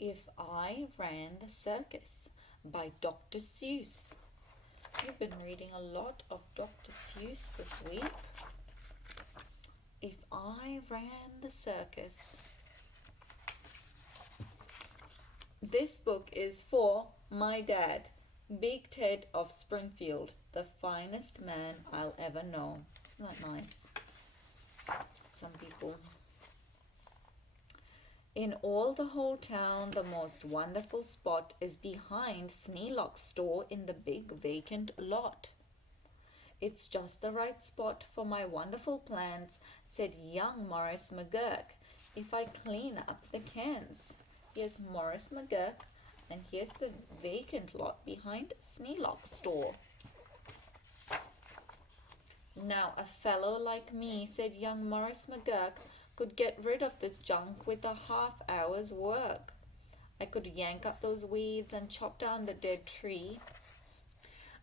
If I Ran the Circus by Dr. Seuss. You've been reading a lot of Dr. Seuss this week. If I Ran the Circus. This book is for my dad, Big Ted of Springfield, the finest man I'll ever know. Isn't that nice? Some people. In all the whole town, the most wonderful spot is behind Sneelock's store in the big vacant lot. It's just the right spot for my wonderful plans, said young Morris McGurk, if I clean up the cans. Here's Morris McGurk, and here's the vacant lot behind Sneelock's store. Now a fellow like me, said young Morris McGurk, could get rid of this junk with a half-hour's work. I could yank up those weeds and chop down the dead tree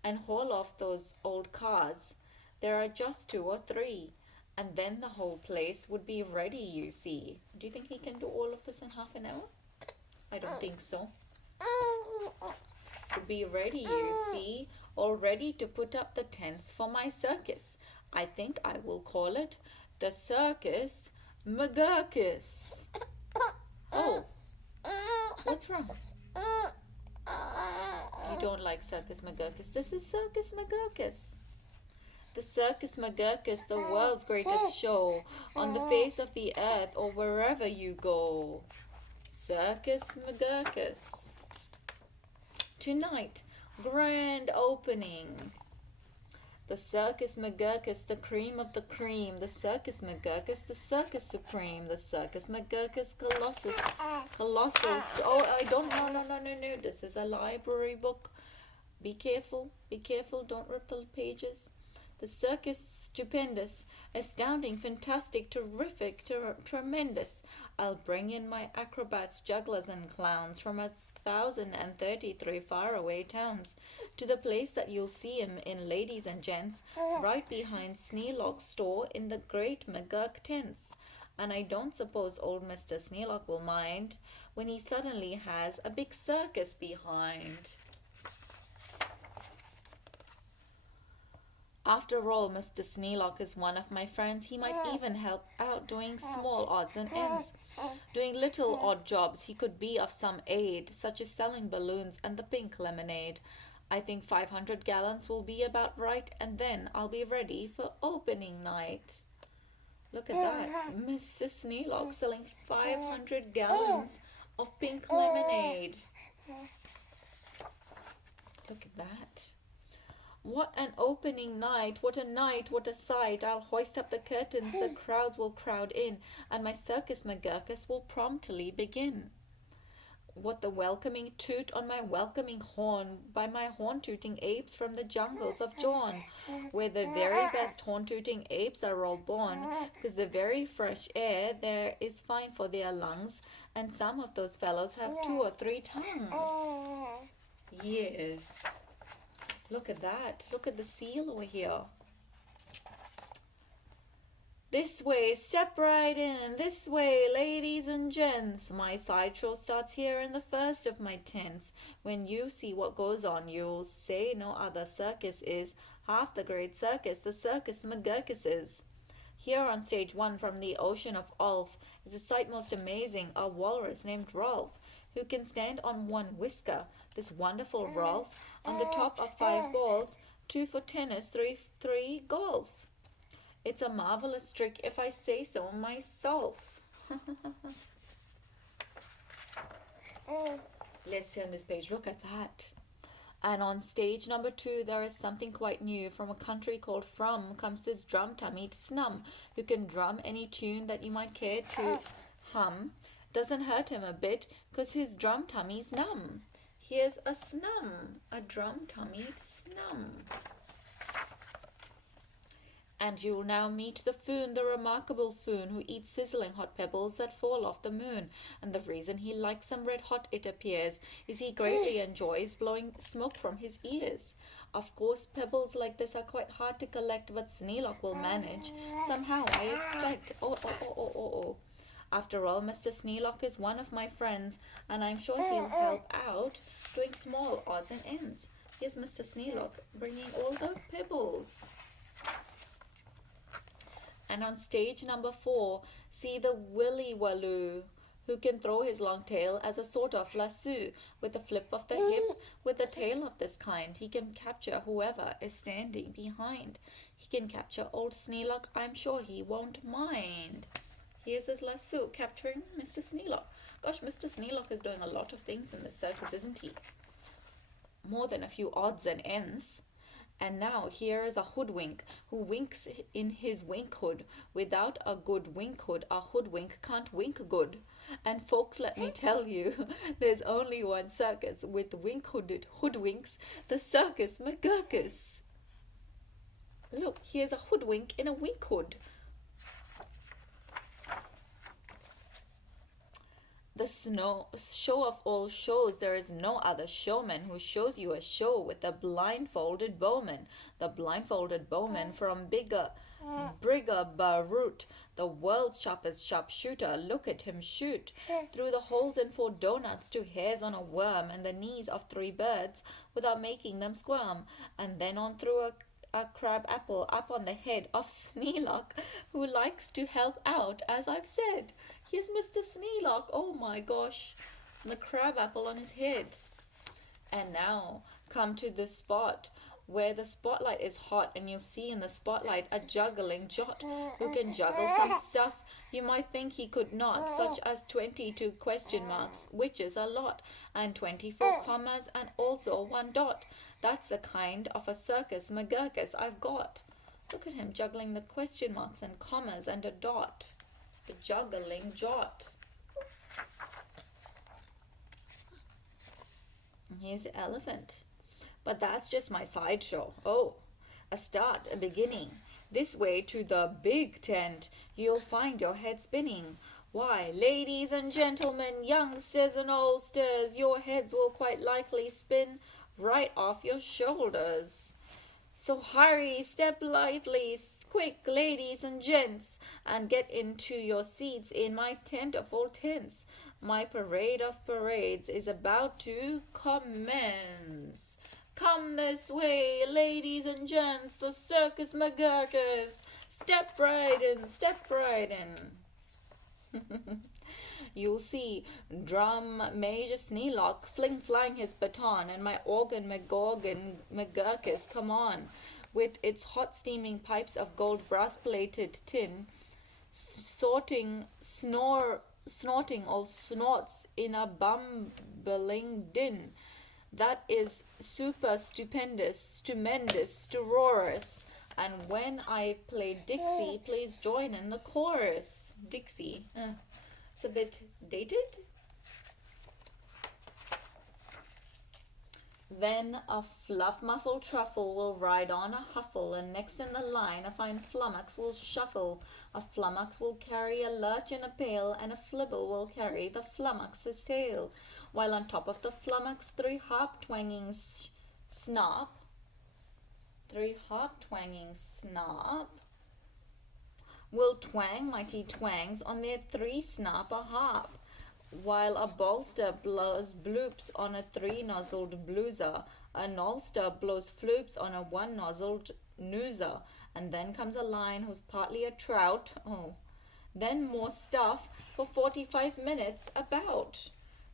and haul off those old cars. There are just 2 or 3, and then the whole place would be ready, you see. Do you think he can do all of this in half an hour? I don't think so. Would be ready, you see, all ready to put up the tents for my circus. I think I will call it the Circus McGurkus. Oh, what's wrong? You don't like Circus McGurkus. This is Circus McGurkus. The Circus McGurkus, the world's greatest show on the face of the earth or wherever you go. Circus McGurkus. Tonight, grand opening. The Circus McGurkus, the cream of the cream. The Circus McGurkus, the circus supreme. The Circus McGurkus, colossal. Oh, I don't know. No. This is a library book. Be careful. Don't rip the pages. The circus, stupendous, astounding, fantastic, terrific, tremendous. I'll bring in my acrobats, jugglers, and clowns from 1,033 faraway towns to the place that you'll see him in, ladies and gents, right behind Sneelock's store in the great McGurk tents. And I don't suppose old Mr. Sneelock will mind when he suddenly has a big circus behind. After all, Mr. Sneelock is one of my friends. He might even help out doing small odds and ends. Doing little odd jobs he could be of some aid, such as selling balloons and the pink lemonade. I think 500 gallons will be about right, and then I'll be ready for opening night. Look at that. Mr. Sneelock selling 500 gallons of pink lemonade. Look at that. What an opening night, what a night, what a sight. I'll hoist up the curtains, the crowds will crowd in, and my Circus McGurkus will promptly begin. What the welcoming toot on my welcoming horn by my horn-tooting apes from the jungles of Jawn, where the very best horn-tooting apes are all born, because the very fresh air there is fine for their lungs, and some of those fellows have 2 or 3 tongues. Yes. Look at that. Look at the seal over here. This way, step right in. This way, ladies and gents. My sideshow starts here in the first of my tents. When you see what goes on, you'll say no other circus is half the great circus, the Circus McGurkus is. Here on stage 1 from the ocean of Ulf is a sight most amazing, a walrus named Rolf, who can stand on 1 whisker. This wonderful Rolf on the top of 5 balls, 2 for tennis, 3 golf. It's a marvelous trick if I say so myself. Let's turn this page. Look at that. And on stage number 2, there is something quite new. From a country called From comes this drum-tummied Snum, who can drum any tune that you might care to hum. Doesn't hurt him a bit, 'cause his drum-tummy's numb. Here's a Snum, a drum-tummied Snum. And you'll now meet the Foon, the remarkable Foon, who eats sizzling hot pebbles that fall off the moon. And the reason he likes them red hot, it appears, is he greatly enjoys blowing smoke from his ears. Of course, pebbles like this are quite hard to collect, but Sneelock will manage. Somehow, I expect. Oh. After all, Mr. Sneelock is one of my friends, and I'm sure he'll help out doing small odds and ends. Here's Mr. Sneelock bringing all the pebbles. And on stage number 4, see the Willy Waloo, who can throw his long tail as a sort of lasso. With a flip of the hip, with a tail of this kind, he can capture whoever is standing behind. He can capture old Sneelock, I'm sure he won't mind. Here's his lasso, capturing Mr. Sneelock. Gosh, Mr. Sneelock is doing a lot of things in this circus, isn't he? More than a few odds and ends. And now here is a hoodwink who winks in his wink hood. Without a good wink hood, a hoodwink can't wink good. And folks, let me tell you, there's only one circus with wink-hooded hoodwinks, the Circus McGurkus. Look, here's a hoodwink in a wink hood. The show of all shows, there is no other showman who shows you a show with the blindfolded bowman. The blindfolded bowman from Brigger Barut, the world's sharpest sharpshooter. Look at him shoot through the holes in 4 donuts to hairs on a worm and the knees of 3 birds without making them squirm, and then on through a crab apple up on the head of Sneelock, who likes to help out, as I've said. Here's Mr. Sneelock. Oh my gosh, the crab apple on his head. And now come to the spot where the spotlight is hot, and you'll see in the spotlight a juggling Jot who can juggle some stuff you might think he could not, such as 22 question marks, which is a lot, and 24 commas, and also 1 dot. That's the kind of a Circus McGurkus I've got. Look at him juggling the question marks and commas and a dot. The juggling Jot. Here's the elephant. But that's just my sideshow. Oh, a start, a beginning. This way to the big tent, you'll find your head spinning. Why, ladies and gentlemen, youngsters and oldsters, your heads will quite likely spin right off your shoulders. So hurry, step lightly, quick, ladies and gents, and get into your seats in my tent of all tents. My parade of parades is about to commence. Come this way, ladies and gents, the Circus McGurkus. Step right in, step right in. You'll see Drum Major Sneelock fling-flying his baton, and my organ McGurkus come on, with its hot steaming pipes of gold brass-plated tin, snorting all snorts in a bumbling din. That is super stupendous, stupendous, stupendous. And when I play Dixie, please join in the chorus. Dixie. It's a bit dated. Then a fluff-muffled truffle will ride on a huffle, and next in the line a fine flummox will shuffle. A flummox will carry a lurch in a pail, and a flibble will carry the flummox's tail. While on top of the flummox 3 harp-twanging snop will twang mighty twangs on their 3-snapper harp, while a bolster blows bloops on a 3-nozzled blueser, a nolster blows floops on a 1-nozzled noozer, and then comes a lion who's partly a trout. Then more stuff for 45 minutes about.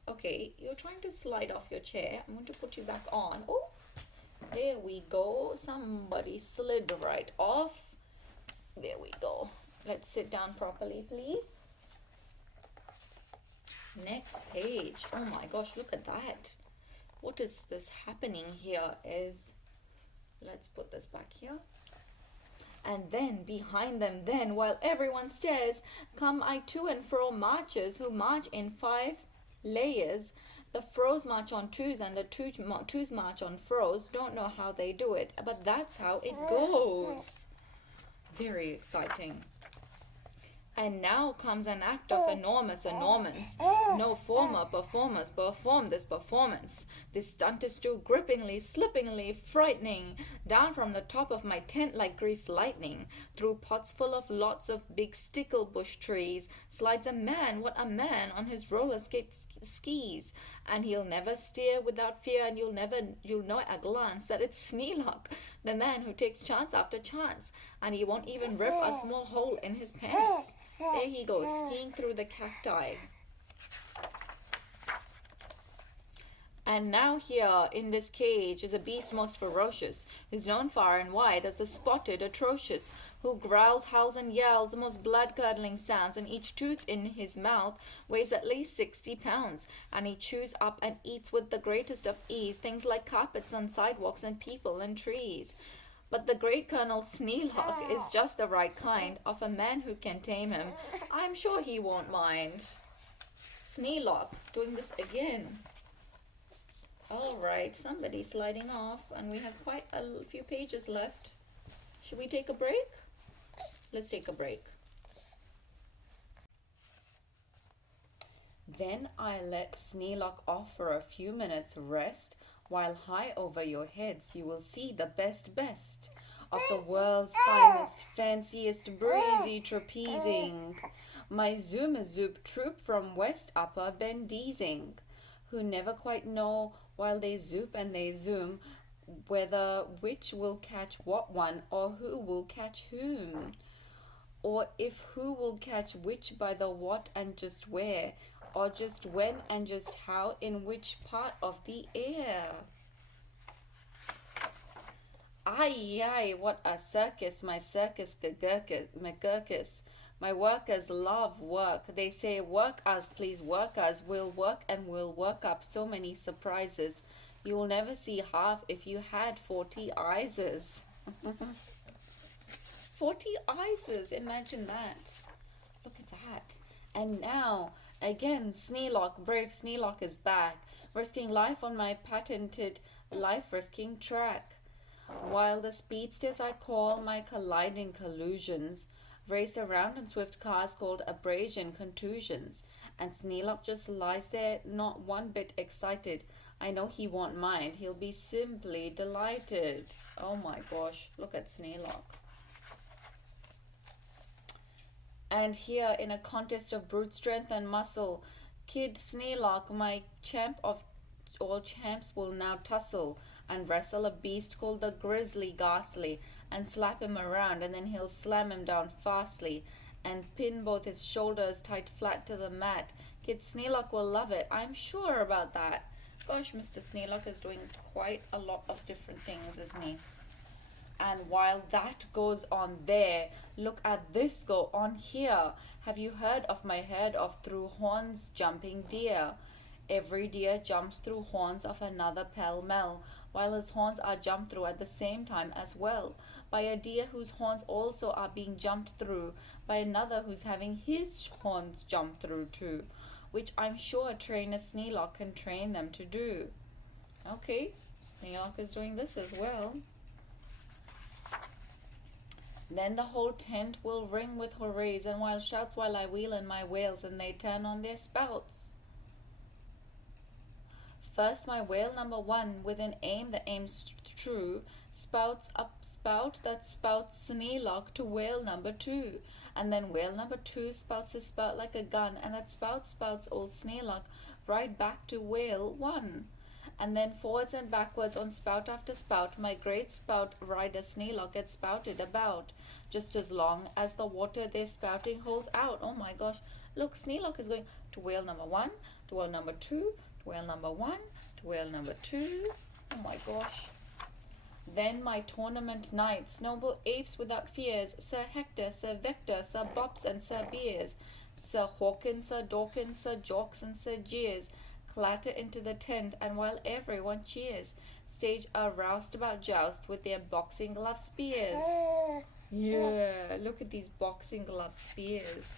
Okay, you're trying to slide off your chair. I'm going to put you back on. Oh, there we go. Somebody slid right off. There we go. Let's sit down properly, please. Next page. Oh my gosh, look at that. What is this happening here is, let's put this back here. And then behind them, then while everyone stares, come I to and fro marchers who march in 5 layers. The fro's march on 2s and the 2s march on fro's. Don't know how they do it, but that's how it goes. Very exciting. And now comes an act of enormous enormance. No former performers perform this performance. This stunt is too grippingly, slippingly frightening. Down from the top of my tent like greased lightning, through pots full of lots of big stickle bush trees, slides a man, what a man, on his roller skis. And he'll never steer without fear, and you'll know at a glance that it's Sneelock, the man who takes chance after chance, and he won't even rip a small hole in his pants. There he goes, skiing through the cacti. And now here in this cage is a beast most ferocious, who's known far and wide as the spotted atrocious, who growls, howls, and yells the most blood-curdling sounds, and each tooth in his mouth weighs at least 60 pounds, and he chews up and eats with the greatest of ease things like carpets on sidewalks and people and trees. But the great Colonel Sneelock is just the right kind of a man who can tame him. I'm sure he won't mind. Sneelock doing this again. All right, somebody's sliding off, and we have quite a few pages left. Should we take a break? Let's take a break. Then I let Sneelock off for a few minutes' rest, while high over your heads you will see the best of the world's finest, fanciest, breezy trapezing. My Zoom-a-Zoop troop from West Upper Bendizing, who never quite know while they zoop and they zoom, whether which will catch what one, or who will catch whom, or if who will catch which by the what and just where, or just when and just how, in which part of the air. Ay, what a circus, my circus McGurkus. My workers love work. They say, work us, please work us. We'll work and we'll work up so many surprises. You'll never see half if you had 40 eyeses. 40 eyeses, imagine that. Look at that. And now, again, Sneelock, brave Sneelock is back, risking life on my patented life-risking track. While the speedsters I call my colliding collusions race around in swift cars called abrasion contusions, and Sneelock just lies there not one bit excited. I know he won't mind. He'll be simply delighted. Oh my gosh, look at Sneelock. And here in a contest of brute strength and muscle, Kid Sneelock, my champ of all champs, will now tussle and wrestle a beast called the Grizzly Ghastly, and slap him around, and then he'll slam him down fastly and pin both his shoulders tight flat to the mat. Kid Sneelock will love it. I'm sure about that. Gosh, Mr. Sneelock is doing quite a lot of different things, isn't he? And while that goes on there, look at this go on here. Have you heard of my herd of through horns jumping deer? Every deer jumps through horns of another pell-mell, while his horns are jumped through at the same time as well, by a deer whose horns also are being jumped through, by another who's having his horns jumped through too, which I'm sure trainer Sneelock can train them to do. Okay, Sneelock is doing this as well. Then the whole tent will ring with hoorays and wild shouts while I wheel in my whales and they turn on their spouts. First my whale number one, with an aim that aims true, spouts up spout that spouts Sneelock to whale number two. And then whale number two spouts his spout like a gun, and that spout spouts old Sneelock right back to whale one. And then forwards and backwards on spout after spout, my great spout rider Sneelock gets spouted about, just as long as the water they're spouting holds out. Oh my gosh, look, Sneelock is going to whale number one, to whale number two, to whale number one, to whale number two. Oh my gosh. Then my tournament knights, noble apes without fears, Sir Hector, Sir Vector, Sir Bops, and Sir Beers, Sir Hawkins, Sir Dawkins, Sir Jawks, and Sir Jeers, clatter into the tent, and while everyone cheers, stage a roustabout joust with their boxing glove spears. Yeah, look at these boxing glove spears.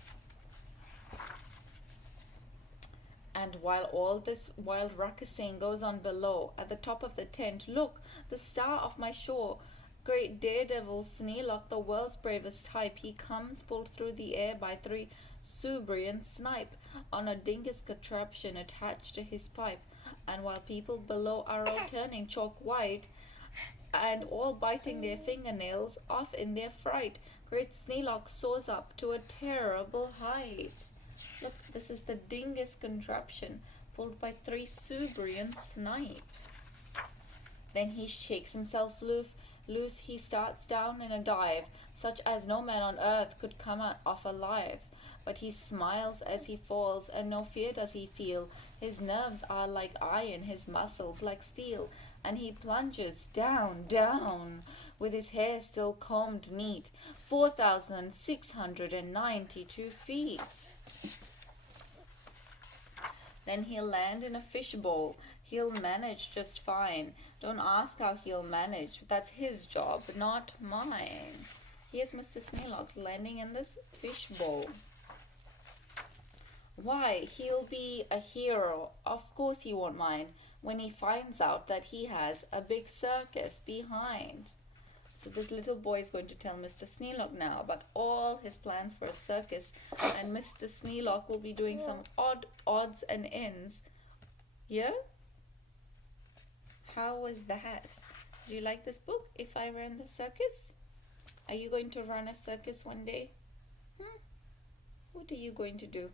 And while all this wild ruckusing goes on below, at the top of the tent, look, the star of my show Great daredevil Sneelock, the world's bravest type, he comes pulled through the air by 3 Subrian snipe on a dingus contraption attached to his pipe. And while people below are all turning chalk white and all biting their fingernails off in their fright, great Sneelock soars up to a terrible height. Look, this is the dingus contraption pulled by 3 Subrian snipe. Then he shakes himself loose, he starts down in a dive, such as no man on earth could come out off alive. But he smiles as he falls, and no fear does he feel. His nerves are like iron, his muscles like steel, and he plunges down, down, with his hair still combed neat, 4,692 feet. Then he'll land in a fishbowl. He'll manage just fine. Don't ask how he'll manage. That's his job, not mine. Here's Mr. Sneelock landing in this fishbowl. Why, he'll be a hero. Of course he won't mind when he finds out that he has a big circus behind. So this little boy is going to tell Mr. Sneelock now about all his plans for a circus, and Mr. Sneelock will be doing some odd odds and ends. Yeah? How was that? Did you like this book, If I Ran the Circus? Are you going to run a circus one day? What are you going to do?